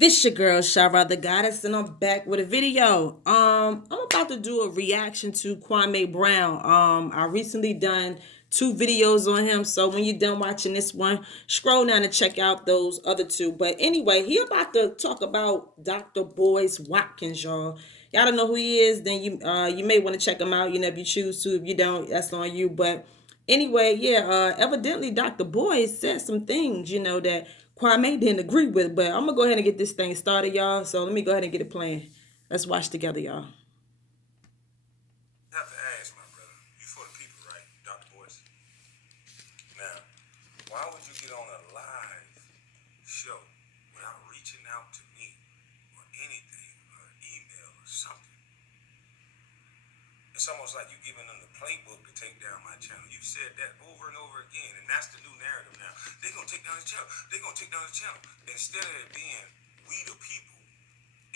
This your girl Shara the Goddess, and I'm back with a video. I'm about to do a reaction to Kwame Brown. I recently done two videos on him, so when you're done watching this one, scroll down and check out those other two. But anyway, he about to talk about Dr. Boyce Watkins, y'all. Y'all don't know who he is, then you may want to check him out. You know, if you choose to. If you don't, that's on you. But anyway, yeah, evidently Dr. Boyce said some things, that Kwame didn't agree with. But I'm gonna go ahead and get this thing started, y'all. So let me go ahead and get it playing. Let's watch together, y'all. I have to ask, my brother, you for the people, right, Dr. Boyce? Now, why would you get on a live show without reaching out to me or anything, or an email or something? It's almost like you giving them the playbook to take down my channel. You've said that over and over again, and that's the new narrative now. They're going to take down the channel. They're going to take down the channel. Instead of it being we the people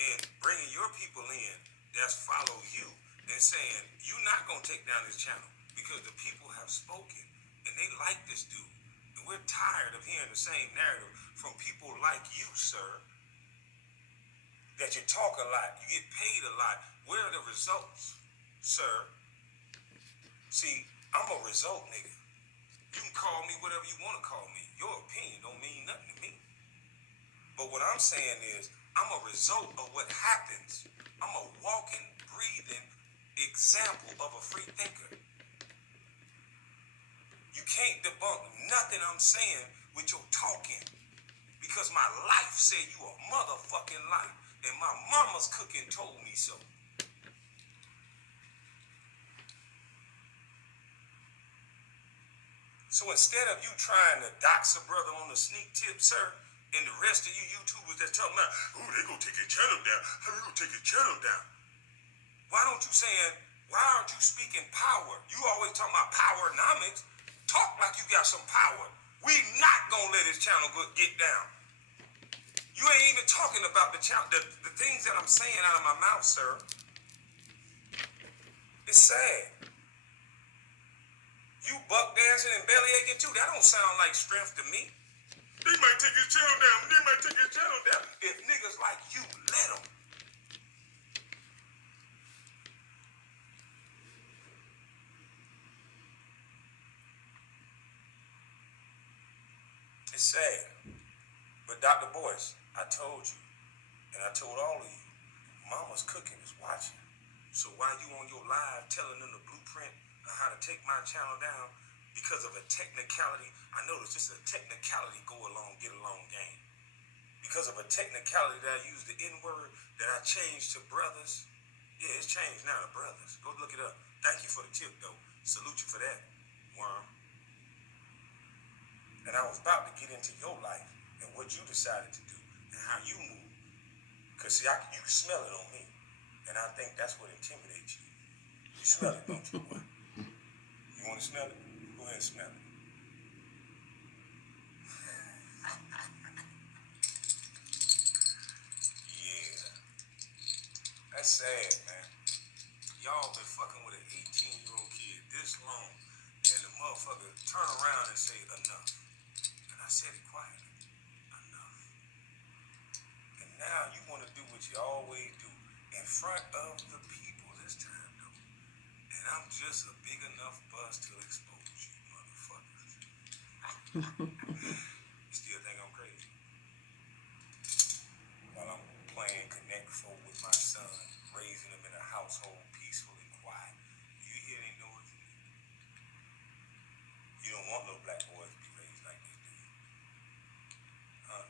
and bringing your people in that's follow you and saying, you're not going to take down this channel because the people have spoken and they like this dude. And we're tired of hearing the same narrative from people like you, sir, that you talk a lot, you get paid a lot. Where are the results, sir? See, I'm a result nigga. You can call me whatever you want to call me. Your opinion don't mean nothing to me. But what I'm saying is, I'm a result of what happens. I'm a walking, breathing example of a free thinker. You can't debunk nothing I'm saying with your talking because my life said you a motherfucking lie. And my mama's cooking told me so. So instead of you trying to dox a brother on the sneak tip, sir, and the rest of you YouTubers that tell me, oh, they gonna take your channel down. How they gonna take your channel down? Why don't you saying, why aren't you speaking power? You always talking about powernomics. Talk like you got some power. We not gonna let his channel get down. You ain't even talking about the channel, the things that I'm saying out of my mouth, sir. It's sad. You buck dancing and belly aching too. That don't sound like strength to me. They might take his channel down. They might take his channel down. If niggas like you let them. It's sad. But Dr. Boyce, I told you, and I told all of you, Mama's cooking is watching. So while you on your live telling them the blueprint of how to take my channel down, because of a technicality, I know it's just a technicality go along, get along game. Because of a technicality that I used the N-word that I changed to brothers. Yeah, it's changed now to brothers. Go look it up. Thank you for the tip, though. Salute you for that, worm. And I was about to get into your life and what you decided to do and how you move. Because, see, you can smell it on me. And I think that's what intimidates you. You smell it, don't you, boy? You want to smell it? Go ahead and smell it. Yeah. That's sad, man. Y'all been fucking with an 18-year-old kid this long, and the motherfucker turn around and say enough. And I said it quietly. Enough. And now you want to do what you always do in front of the people this time, though. And I'm just a big enough buzz to expose you, motherfuckers. You still think I'm crazy? While I'm playing Connect Four with my son, raising him in a household peaceful and quiet. You hear any noise? You don't want little black boys to be raised like this, do you? Huh?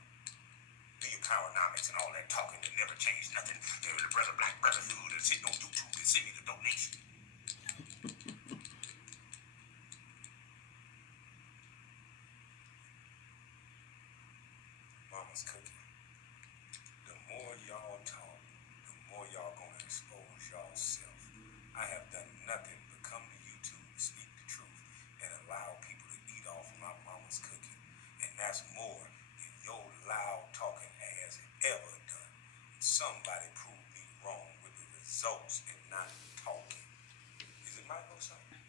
Do your powernomics and all that talking that never changed nothing. The brother, black brotherhood, and sitting on YouTube and send me the donation. Mama's cooking. The more y'all talk, the more y'all gonna expose y'all self. I have done nothing but come to YouTube, speak the truth, and allow people to eat off my mama's cooking. And that's more than your loud talking ass ever done. Somebody proved me wrong with the results and not talking. Is it Michael or something?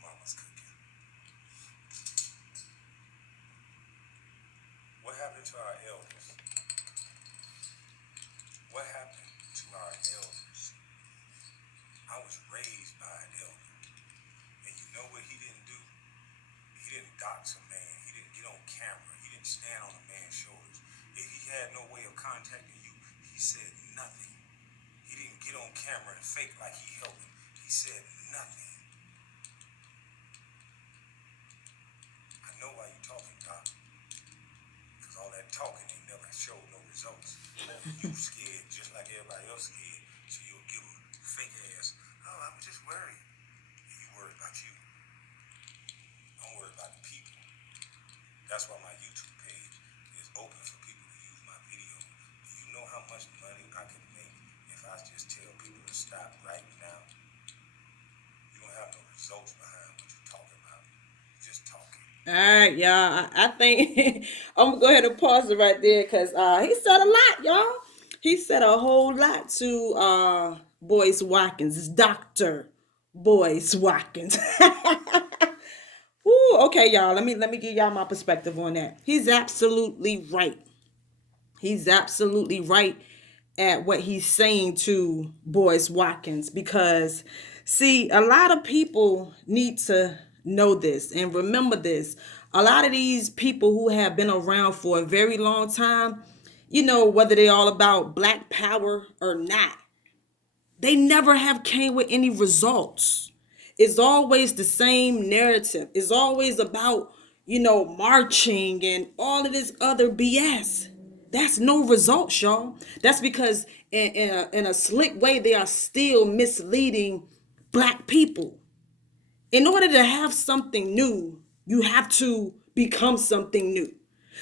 Mama's cooking. happened to our elders? What happened to our elders? I was raised by an elder. And you know what he didn't do? He didn't dox a man. He didn't get on camera. He didn't stand on a man's shoulders. If he had no way of contacting you, he said nothing. He didn't get on camera and fake like he helped him. He said nothing. I know why you talking, Doc. Because all that talking ain't never showed no results. You scared just like everybody else scared. So you'll give a fake ass, oh, I'm just worried. And you worried about you. Don't worry about the people. That's why my YouTube page is open for people to use my video. Do you know how much money I can make if I just tell people to stop right now? You don't have no results behind what you're talking about. You're just talking. All right, y'all. I think I'm gonna go ahead and pause it right there because he said a lot, y'all. He said a whole lot to Boyce Watkins. It's Doctor Boyce Watkins. Ooh, okay, y'all. Let me give y'all my perspective on that. He's absolutely right. He's absolutely right at what he's saying to Boyce Watkins because, see, a lot of people need to know this and remember this. A lot of these people who have been around for a very long time, whether they're all about black power or not, they never have came with any results. It's always the same narrative. It's always about, marching and all of this other BS. That's no results, y'all. That's because in a slick way, they are still misleading black people. In order to have something new, you have to become something new.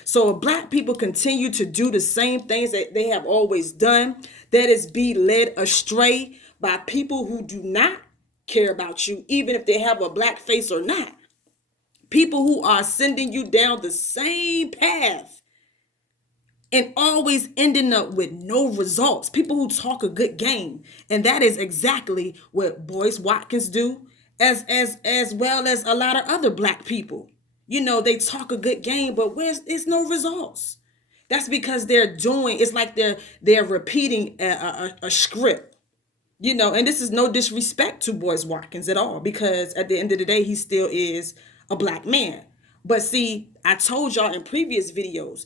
So if black people continue to do the same things that they have always done, that is be led astray by people who do not care about you, even if they have a black face or not. People who are sending you down the same path and always ending up with no results. People who talk a good game. And that is exactly what Boyce Watkins do, as well as a lot of other black people. They talk a good game, but it's no results. That's because it's like they're repeating a script. And this is no disrespect to Boyce Watkins at all, because at the end of the day, he still is a black man. But see, I told y'all in previous videos,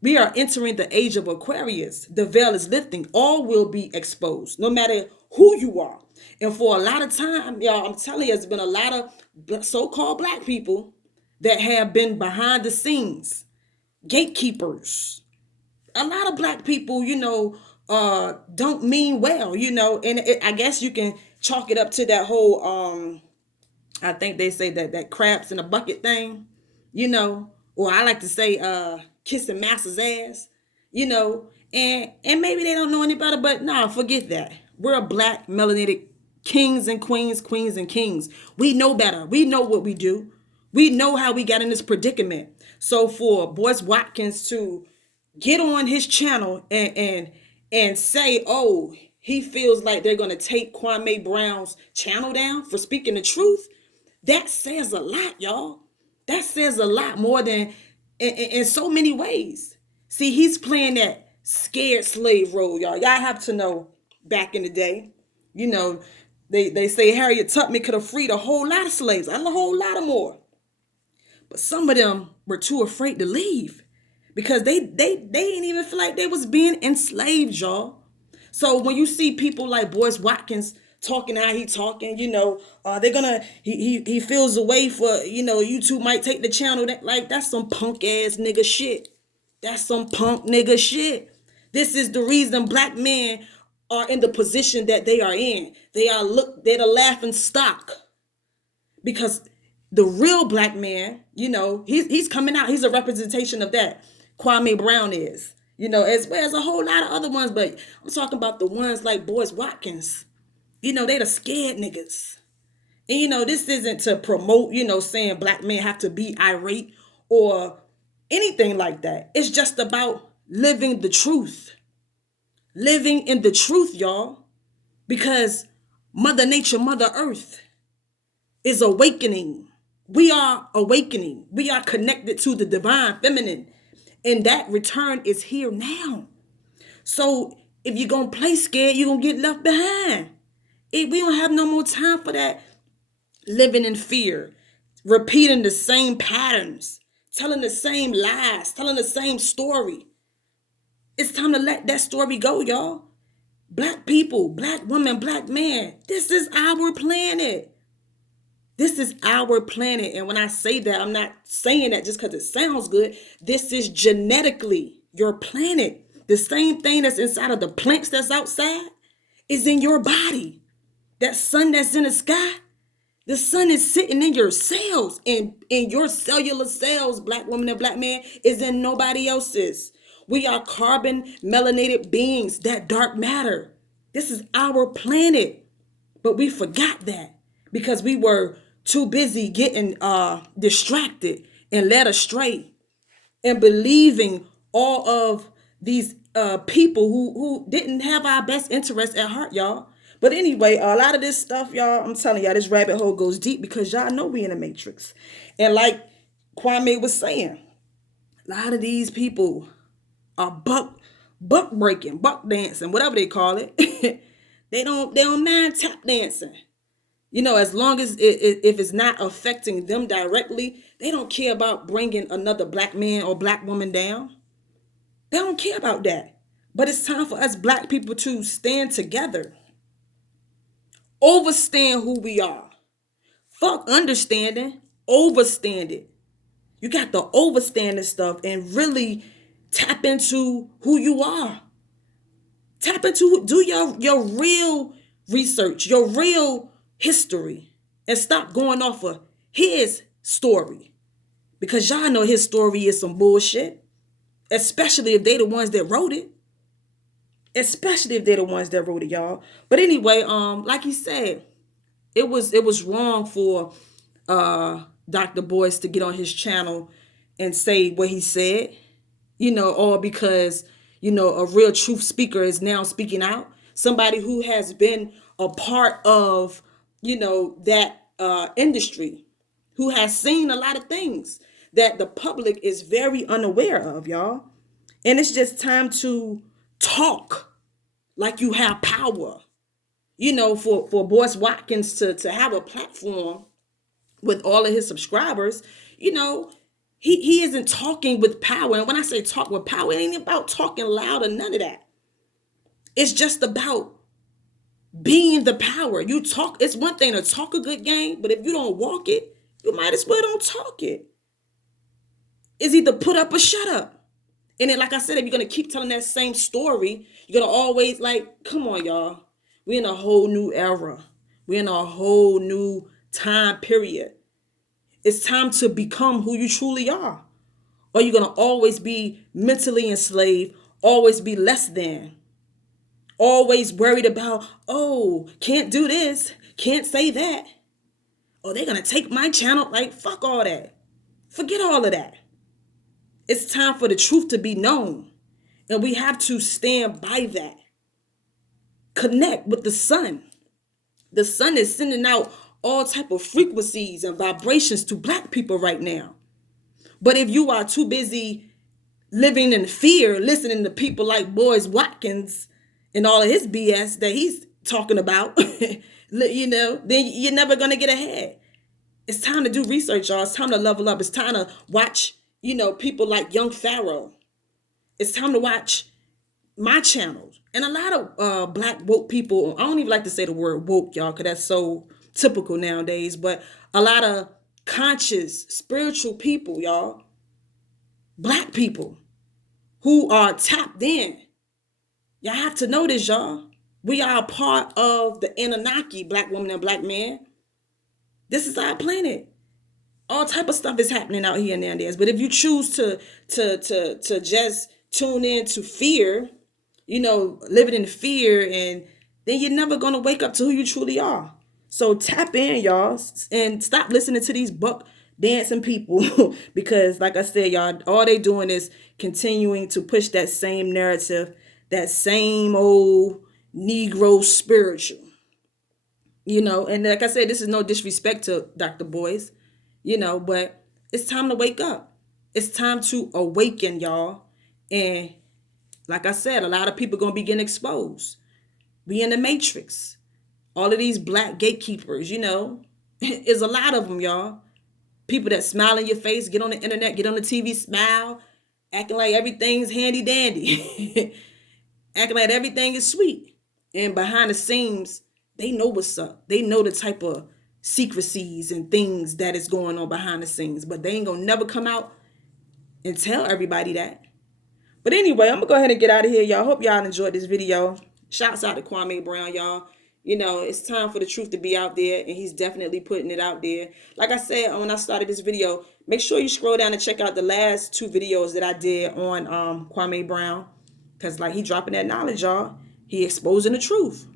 we are entering the age of Aquarius. The veil is lifting. All will be exposed, no matter who you are. And for a lot of time, y'all, I'm telling you, there's been a lot of so-called black people that have been behind the scenes, gatekeepers. A lot of black people, don't mean well, and I guess you can chalk it up to that whole, I think they say that crabs in a bucket thing, or I like to say, kissing master's ass, and maybe they don't know any better, but no, forget that. We're a black melanated kings and queens, queens and kings. We know better. We know what we do. We know how we got in this predicament. So for Boyce Watkins to get on his channel and say, oh, he feels like they're gonna take Kwame Brown's channel down for speaking the truth, that says a lot, y'all. That says a lot more than in so many ways. See, he's playing that scared slave role, y'all. Y'all have to know back in the day, they say Harriet Tubman could have freed a whole lot of slaves, a whole lot of more. But some of them were too afraid to leave because they didn't even feel like they was being enslaved, y'all. So when you see people like Boyce Watkins talking how he talking, they're gonna he feels a way for, YouTube might take the channel. That's some punk ass nigga shit. That's some punk nigga shit. This is the reason black men are in the position that they are in. They're the laughing stock. Because the real black man, he's coming out. He's a representation of that. Kwame Brown is, as well as a whole lot of other ones. But I'm talking about the ones like Boyce Watkins. They the scared niggas. And, this isn't to promote, saying black men have to be irate or anything like that. It's just about living the truth. Living in the truth, y'all. Because Mother Nature, Mother Earth is awakening. We are awakening. We are connected to the divine feminine. And that return is here now. So if you're going to play scared, you're going to get left behind. We don't have no more time for that living in fear, repeating the same patterns, telling the same lies, telling the same story. It's time to let that story go, y'all. Black people, black women, black men, this is our planet. This is our planet. And when I say that, I'm not saying that just because it sounds good. This is genetically your planet. The same thing that's inside of the plants that's outside is in your body. That sun that's in the sky, the sun is sitting in your cells, and in your cellular cells, black woman and black man, is in nobody else's. We are carbon melanated beings, that dark matter. This is our planet. But we forgot that because we were too busy getting distracted and led astray and believing all of these people who didn't have our best interests at heart, y'all. But anyway, a lot of this stuff, y'all, I'm telling y'all, this rabbit hole goes deep because y'all know we in a matrix. And like Kwame was saying, a lot of these people are buck breaking, buck dancing, whatever they call it. they don't mind tap dancing. As long as if it's not affecting them directly, they don't care about bringing another black man or black woman down. They don't care about that. But it's time for us black people to stand together. Overstand who we are. Fuck understanding. Overstand it. You got to overstand this stuff and really tap into who you are. Tap into, do your real research, your real history, and stop going off of his story. Because y'all know his story is some bullshit. Especially if they the ones that wrote it. Especially if they're the ones that wrote it, y'all. But anyway, like he said, it was wrong for Dr. Boyce to get on his channel and say what he said, all because, a real truth speaker is now speaking out. Somebody who has been a part of, that industry, who has seen a lot of things that the public is very unaware of, y'all. And it's just time to talk like you have power. For Boyce Watkins to have a platform with all of his subscribers, he isn't talking with power. And when I say talk with power, it ain't about talking loud or none of that. It's just about being the power. You talk, it's one thing to talk a good game, but if you don't walk it, you might as well don't talk it. It's either put up or shut up. And then, like I said, if you're going to keep telling that same story, you're going to always come on, y'all. We're in a whole new era. We're in a whole new time period. It's time to become who you truly are. Or you're going to always be mentally enslaved, always be less than. Always worried about, can't do this, can't say that. Oh, they're going to take my channel. Fuck all that. Forget all of that. It's time for the truth to be known. And we have to stand by that. Connect with the sun. The sun is sending out all type of frequencies and vibrations to black people right now. But if you are too busy living in fear, listening to people like Boyce Watkins and all of his BS that he's talking about, then you're never going to get ahead. It's time to do research, y'all. It's time to level up. It's time to watch, people like Young Pharaoh. It's time to watch my channels. And a lot of black woke people, I don't even like to say the word woke, y'all, because that's so typical nowadays, but a lot of conscious, spiritual people, y'all, black people who are tapped in. Y'all have to know this, y'all. We are a part of the Anunnaki, black woman and black man. This is our planet. All type of stuff is happening out here nowadays. But if you choose to just tune in to fear, living in fear, and then you're never going to wake up to who you truly are. So tap in, y'all, and stop listening to these buck dancing people because, like I said, y'all, all they doing is continuing to push that same narrative, that same old Negro spiritual. And like I said, this is no disrespect to Dr. Boyce, but it's time to wake up. It's time to awaken, y'all. And like I said, a lot of people gonna be getting exposed. We in the matrix. All of these black gatekeepers, is a lot of them, y'all. People that smile in your face, get on the internet, get on the TV, smile, acting like everything's handy dandy, acting like everything is sweet. And behind the scenes, they know what's up. They know the type of secrecies and things that is going on behind the scenes, but they ain't gonna never come out and tell everybody that. But anyway, I'm gonna go ahead and get out of here, y'all. Hope y'all enjoyed this video. Shouts out to Kwame Brown, y'all. It's time for the truth to be out there, and he's definitely putting it out there. Like I said when I started this video, make sure you scroll down and check out the last 2 videos that I did on Kwame Brown, because like he dropping that knowledge, y'all. He exposing the truth.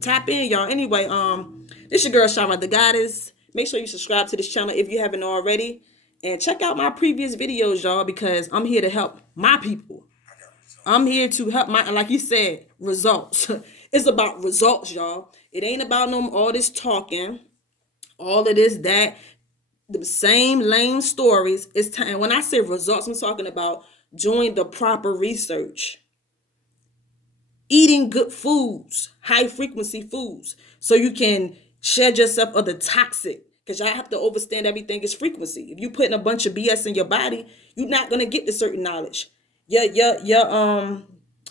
Tap in, y'all. Anyway, this your girl Shara the Goddess. Make sure you subscribe to this channel if you haven't already, and check out my previous videos, y'all, because I'm here to help my people. I'm here to help like you said, results. It's about results, y'all. It ain't about all this talking, all of this, that, the same lame stories. It's time. When I say results, I'm talking about doing the proper research, eating good foods, high frequency foods, so you can shed yourself of the toxic. Because y'all have to understand everything is frequency. If you putting a bunch of BS in your body, you're not gonna get the certain knowledge.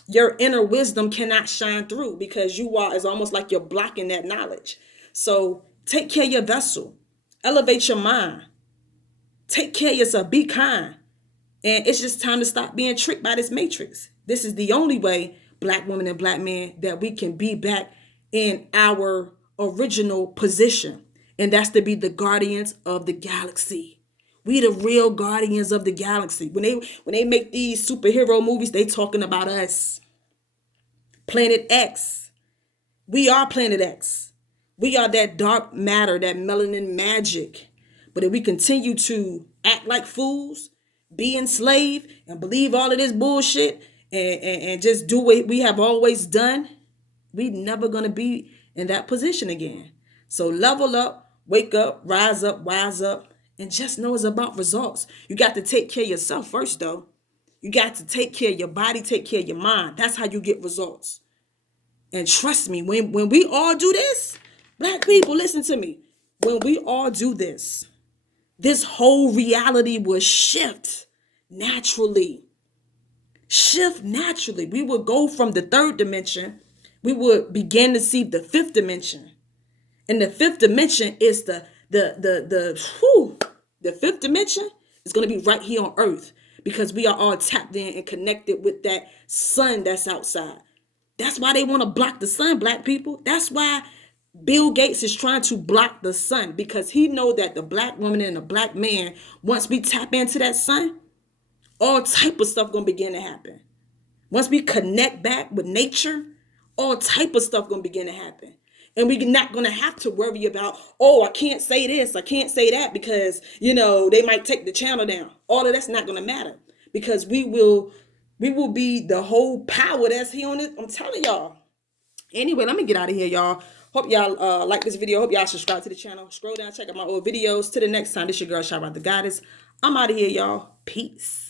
Your inner wisdom cannot shine through, because it's almost like you're blocking that knowledge. So take care of your vessel, elevate your mind, take care of yourself, be kind. And it's just time to stop being tricked by this matrix. This is the only way, black women and black men, that we can be back in our original position. And that's to be the guardians of the galaxy. We the real guardians of the galaxy. When they make these superhero movies, they talking about us. Planet X. We are Planet X. We are that dark matter, that melanin magic. But if we continue to act like fools, be enslaved, and believe all of this bullshit, and just do what we have always done, we never gonna be in that position again. So level up, wake up, rise up, wise up, and just know it's about results. You got to take care of yourself first, though. You got to take care of your body, take care of your mind. That's how you get results. And trust me, when we all do this, black people, listen to me. When we all do this, this whole reality will shift naturally. Shift naturally. We will go from the 3rd dimension. We will begin to see the 5th dimension. And the 5th dimension is the 5th dimension is going to be right here on earth, because we are all tapped in and connected with that sun that's outside. That's why they want to block the sun, black people. That's why Bill Gates is trying to block the sun, because he know that the black woman and the black man, once we tap into that sun, all type of stuff going to begin to happen. Once we connect back with nature, all type of stuff going to begin to happen. And we're not going to have to worry about, I can't say this, I can't say that, because, they might take the channel down. All of that's not going to matter, because we will be the whole power that's here on it. I'm telling y'all. Anyway, let me get out of here, y'all. Hope y'all like this video. Hope y'all subscribe to the channel. Scroll down, check out my old videos. Till the next time, this your girl, Shara the Goddess. I'm out of here, y'all. Peace.